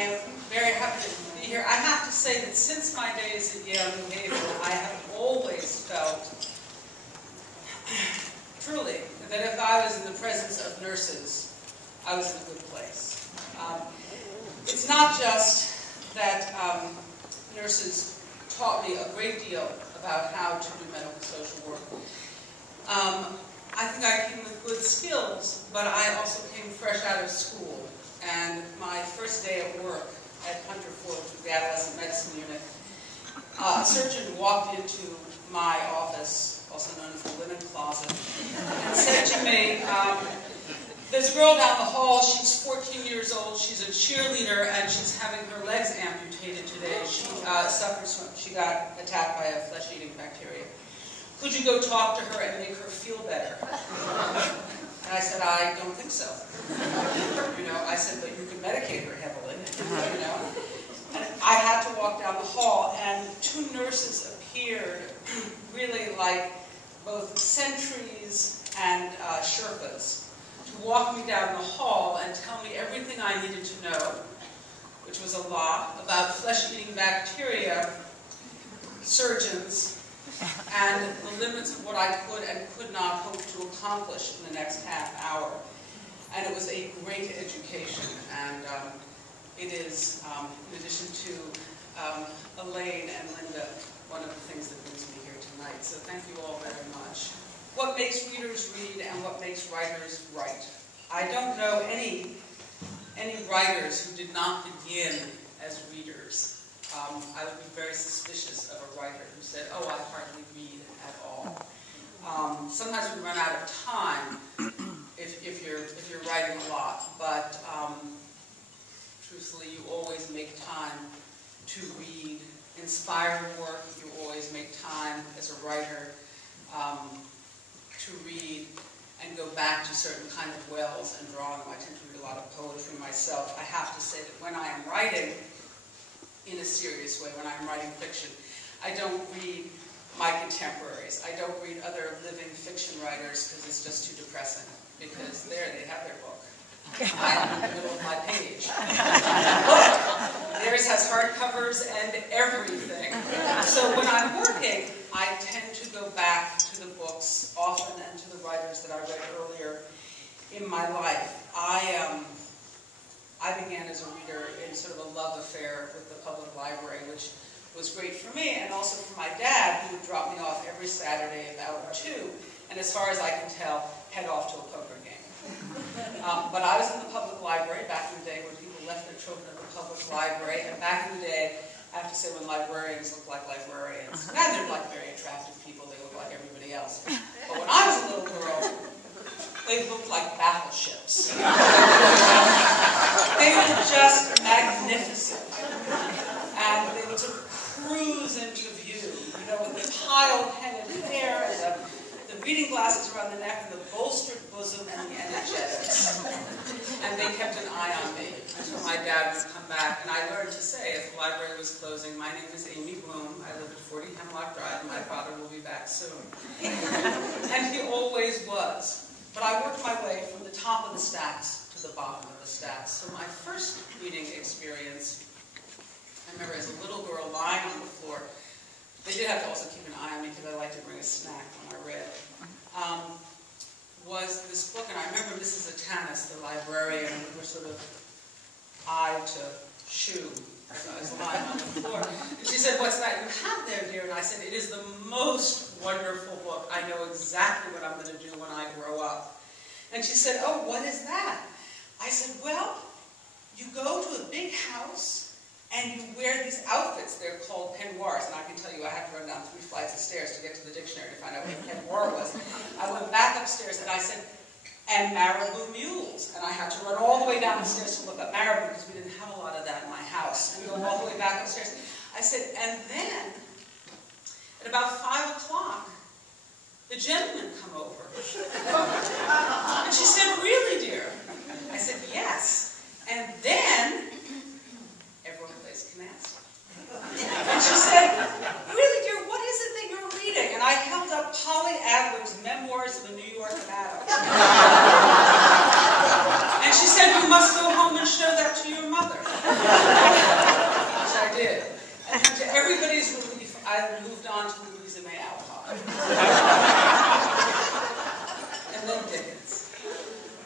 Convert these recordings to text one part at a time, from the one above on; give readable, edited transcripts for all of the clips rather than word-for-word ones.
I am very happy to be here. I have to say that since my days at Yale, New Haven, I have always felt, truly, that if I was in the presence of nurses, I was in a good place. It's not just that nurses taught me a great deal about how to do medical social work. I think I came with good skills, but I also came fresh out of school. And my first day at work at Hunter Ford, the adolescent medicine unit, a surgeon walked into my office, also known as the linen closet, and said to me, there's a girl down the hall, she's 14 years old, she's a cheerleader, and she's having her legs amputated today. She she got attacked by a flesh-eating bacteria. Could you go talk to her and make her feel better? And I said, I don't think so. You know, I said, but you can medicate her heavily, you know. And I had to walk down the hall, and two nurses appeared really like both sentries and Sherpas to walk me down the hall and tell me everything I needed to know, which was a lot, about flesh-eating bacteria, surgeons, and the limits of what I could and could not hope to accomplish in the next half hour. And it was a great education, and it is, in addition to Elaine and Linda, one of the things that brings me here tonight. So thank you all very much. What makes readers read and what makes writers write? I don't know any writers who did not begin as readers. I would be very suspicious of a writer who said, oh, I hardly read at all. Sometimes we run out of time if you're writing a lot, but truthfully, you always make time to read inspiring work. You always make time as a writer to read and go back to certain kind of wells and drawing. I tend to read a lot of poetry myself. I have to say that when I am writing in a serious way, when I'm writing fiction, I don't read my contemporaries. I don't read other living fiction writers because it's just too depressing. Because there they have their book. I'm in the middle of my page. Look, theirs has hardcovers and everything. So when I'm working, I tend to go back to the books often and to the writers that I read earlier in my life. I began as a reader in sort of a love affair with the public library, which was great for me, and also for my dad, who would drop me off every Saturday about 2, and as far as I can tell, head off to a poker game. But I was in the public library back in the day when people left their children at the public library, and back in the day, I have to say, when librarians looked like librarians. Now they're like very attractive people, they look like everybody else. But when I was a little girl, they looked like battleships. They were just magnificent. And they would sort of cruise into view, you know, with the piled head of hair and the reading glasses around the neck and the bolstered bosom and the energetics. And they kept an eye on me until my dad would come back. And I learned to say, as the library was closing, my name is Amy Bloom. I live at 40 Hemlock Drive, and my father will be back soon. And he always was. But I worked my way from the top of the stacks to the bottom of the stacks. So my first reading experience, I remember as a little girl lying on the floor. They did have to also keep an eye on me because I liked to bring a snack when I read. Was this book, and I remember Mrs. Atanas, the librarian, we were sort of eye to shoe. So I was lying on the floor. And she said, what's that you have there, dear? And I said, it is the most wonderful book. I know exactly what I'm going to do when I grow up. And she said, oh, what is that? I said, well, you go to a big house and you wear these outfits. They're called peignoirs. And I can tell you, I had to run down 3 flights of stairs to get to the dictionary to find out what a peignoir was. I went back upstairs and I said, and Marabou mules. And I had to run all the way down the stairs to look up Marabou because we didn't have a lot of that in my house. And go all the way back upstairs. I said, and then, at about 5 o'clock, the gentlemen come over. And she said, really, dear? I said, yes. And then, everyone plays canasta. And she said, really, dear, what is it that you're reading? And I held up Polly Adler's Memoirs of a New York Madam. And she said, you must go home and show that to your mother. And then Dickens.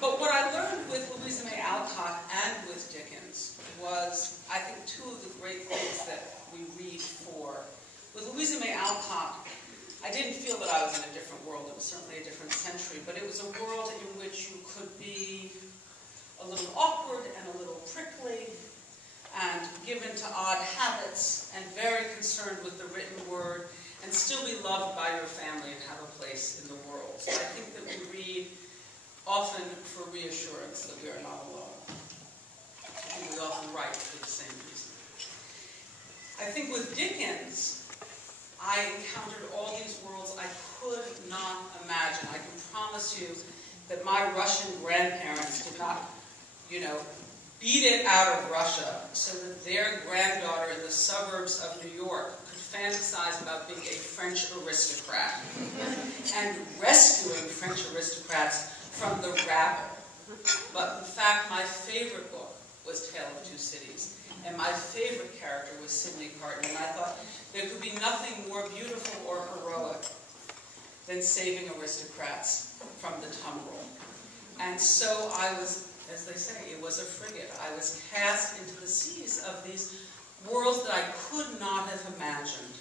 But what I learned with Louisa May Alcott and with Dickens was, I think, two of the great things that we read for. With Louisa May Alcott, I didn't feel that I was in a different world. It was certainly a different century, but it was a world in which you could be a little awkward and a little prickly and given to odd habits and very concerned with the written word and still be loved by your family and have a place in the world. So I think that we read often for reassurance that we are not alone. And we often write for the same reason. I think with Dickens, I encountered all these worlds I could not imagine. I can promise you that my Russian grandparents did not, beat it out of Russia so that their granddaughter in the suburbs of New York could fantasize about being a French aristocrat and rescuing French aristocrats from the rabble. But in fact, my favorite book was Tale of Two Cities. And my favorite character was Sidney Carton. And I thought there could be nothing more beautiful or heroic than saving aristocrats from the tumbril. And so I was, as they say, it was a frigate. I was cast into the seas of these worlds that I could not have imagined.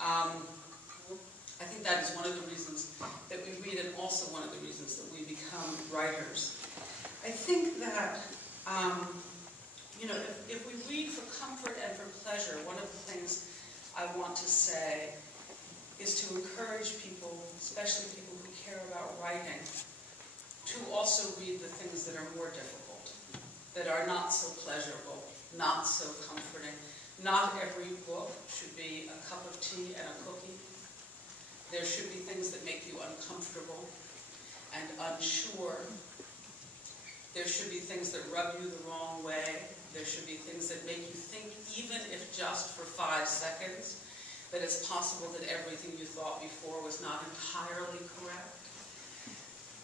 I think that is one of the reasons that we read, and also one of the reasons that we become writers. I think that if we read for comfort and for pleasure, one of the things I want to say is to encourage people, especially people who care about writing, to also read the things that are more difficult, that are not so pleasurable, not so comforting. Not every book should be a cup of tea and a cookie. There should be things that make you uncomfortable and unsure. There should be things that rub you the wrong way. There should be things that make you think, even if just for 5 seconds, that it's possible that everything you thought before was not entirely correct.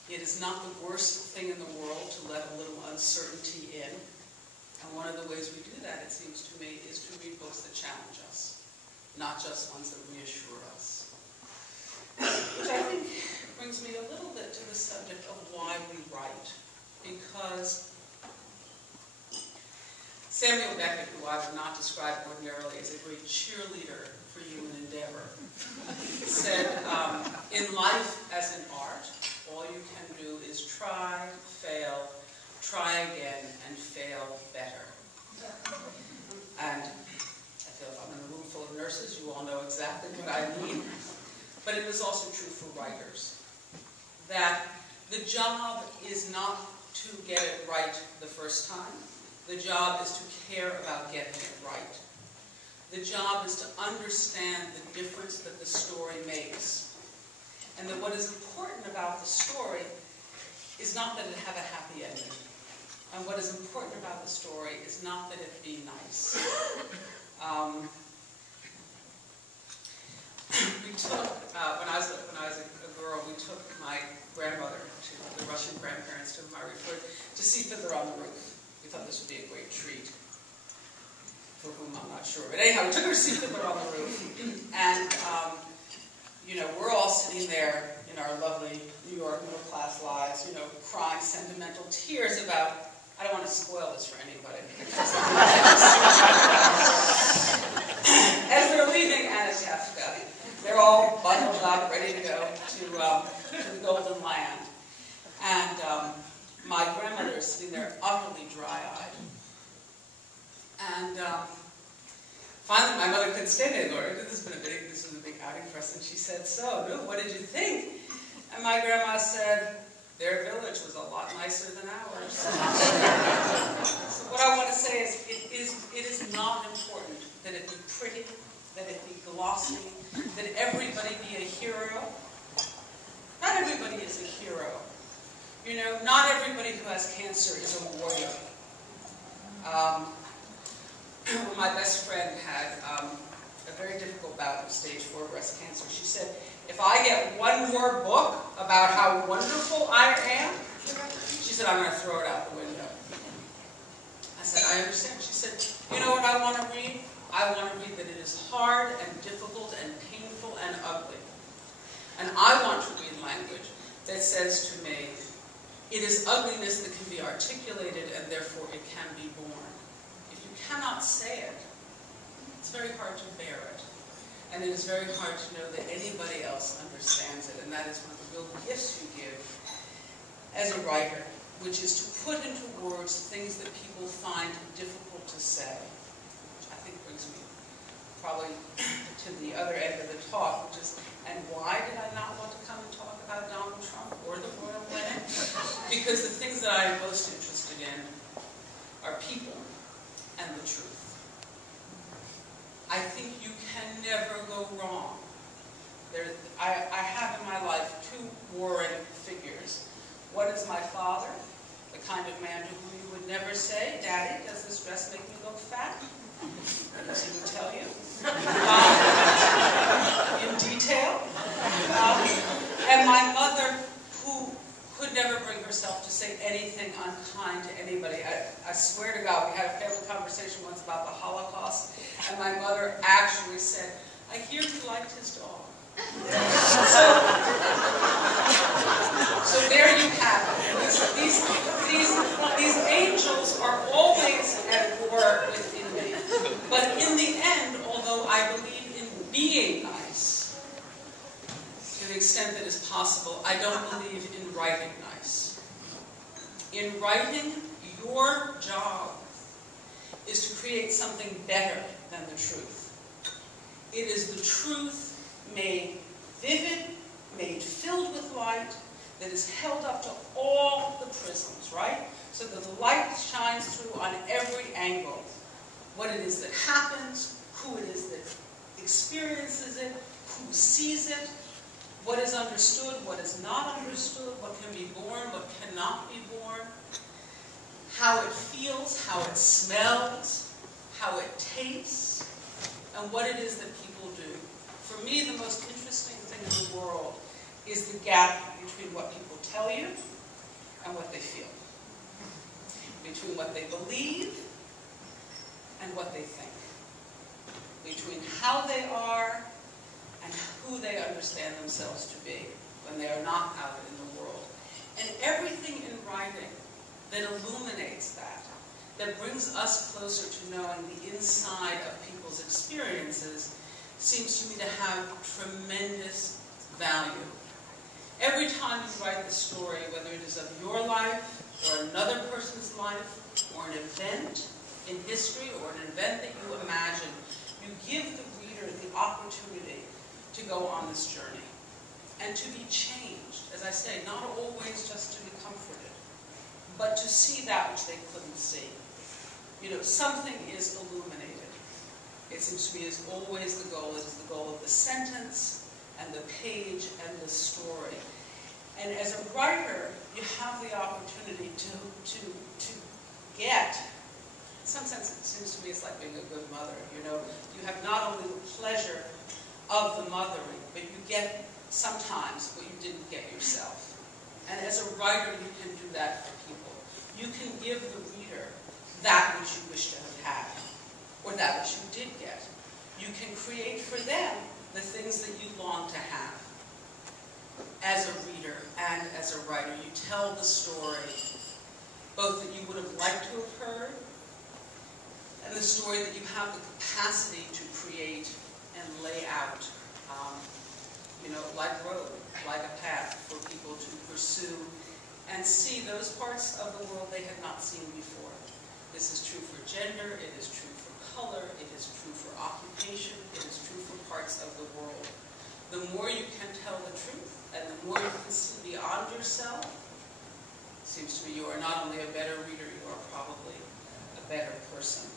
It is not the worst thing in the world to let a little uncertainty in. And one of the ways we do that, it seems to me, is to read books that challenge us, not just ones that reassure us. Which I think brings me a little bit to the subject of why we write. Because Samuel Beckett, who I would not describe ordinarily as a great cheerleader for human endeavor, said, in life as in art, all you can do is try, fail, try again, and fail better. And I feel if I'm in a room full of nurses, you all know exactly what I mean. But it is also true for writers, that the job is not to get it right the first time. The job is to care about getting it right. The job is to understand the difference that the story makes. And that what is important about the story is not that it have a happy ending. And what is important about the story is not that it be nice. We took, when I was a girl, we took my grandmother to the Russian grandparents to whom I referred to see Fiddler on the Roof. We thought this would be a great treat. For whom I'm not sure. But anyhow, we took her to see Fiddler on the Roof. And, we're all sitting there in our lovely New York middle-class lives, crying sentimental tears about, I don't want to spoil this for anybody. As they're leaving Anatevka, they're all bundled up, ready to go to the Golden Land. And my grandmother is sitting there utterly dry-eyed. And finally, my mother couldn't stand it anymore. This was a big outing for us. And she said, "So, Lou, what did you think?" And my grandma said, "Their village was a lot nicer than ours." So what I want to say is, it is not important that it be pretty, that it be glossy, that everybody be a hero. Not everybody is a hero. Not everybody who has cancer is a warrior. My best friend had a very difficult bout of stage 4 breast cancer. She said, "If I get one more book about how wonderful I am," she said, "I'm going to throw it out the window." I said, "I understand." She said, "You know what I want to read? I want to read that it is hard and difficult and painful and ugly. And I want to read language that says to me, it is ugliness that can be articulated and therefore it can be born. If you cannot say it, it's very hard to bear it. And it is very hard to know that anybody else understands it. And that is one of the real gifts you give as a writer, which is to put into words things that people find difficult to say. Which I think brings me probably to the other end of the talk, which is, and why did I not want to come and talk about Donald Trump or the royal wedding? Because the things that I am most interested in are people and the truth. I think you can never go wrong. I have in my life two warring figures. One is my father, the kind of man to whom you would never say, Daddy, does this dress make me look fat? Because he would tell you in detail. And my mother, who could never bring herself to say anything unkind to anybody. I swear to God, we had a family conversation once about the Holocaust, and my mother actually said, I hear he liked his dog. So there you have it. These angels are always at war within me. But in the end, although I believe in being nice, to the extent that is possible, I don't believe in writing nice. In writing, your job is to create something better than the truth. It is the truth made vivid, made filled with light, that is held up to all the prisms, right? So that the light shines through on every angle. What it is that happens, who it is that experiences it, who sees it, what is understood, what is not understood, what can be born, what cannot be born, how it feels, how it smells, how it tastes, and what it is that people do. For me, the most interesting thing in the world is the gap between what people tell you and what they feel. Between what they believe and what they think. Between how they are and who they understand themselves to be when they are not out in the world. And everything in writing that illuminates that, that brings us closer to knowing the inside of people's experiences, seems to me to have tremendous value. Every time you write the story, whether it is of your life, or another person's life, or an event in history, or an event that you imagine, you give the reader the opportunity to go on this journey, and to be changed. As I say, not always just to be comforted, but to see that which they couldn't see. You know, something is illuminated. It seems to me is always the goal. It is the goal of the sentence, and the page, and the story. And as a writer, you have the opportunity to get, in some sense it seems to me it's like being a good mother, you know. You have not only the pleasure of the mothering, but you get sometimes what you didn't get yourself. And as a writer, you can do that for people. You can give the reader that which you wish to have had, or that which you did get. You can create for them the things that you long to have. As a reader and as a writer, you tell the story, both that you would have liked to have heard, and the story that you have the capacity to create and lay out, you know, like road, like a path for people to pursue and see those parts of the world they had not seen before. This is true for gender, it is true for color, it is true for occupation, it is true for parts of the world. The more you can tell the truth, and the more you can see beyond yourself, it seems to me you are not only a better reader, you are probably a better person.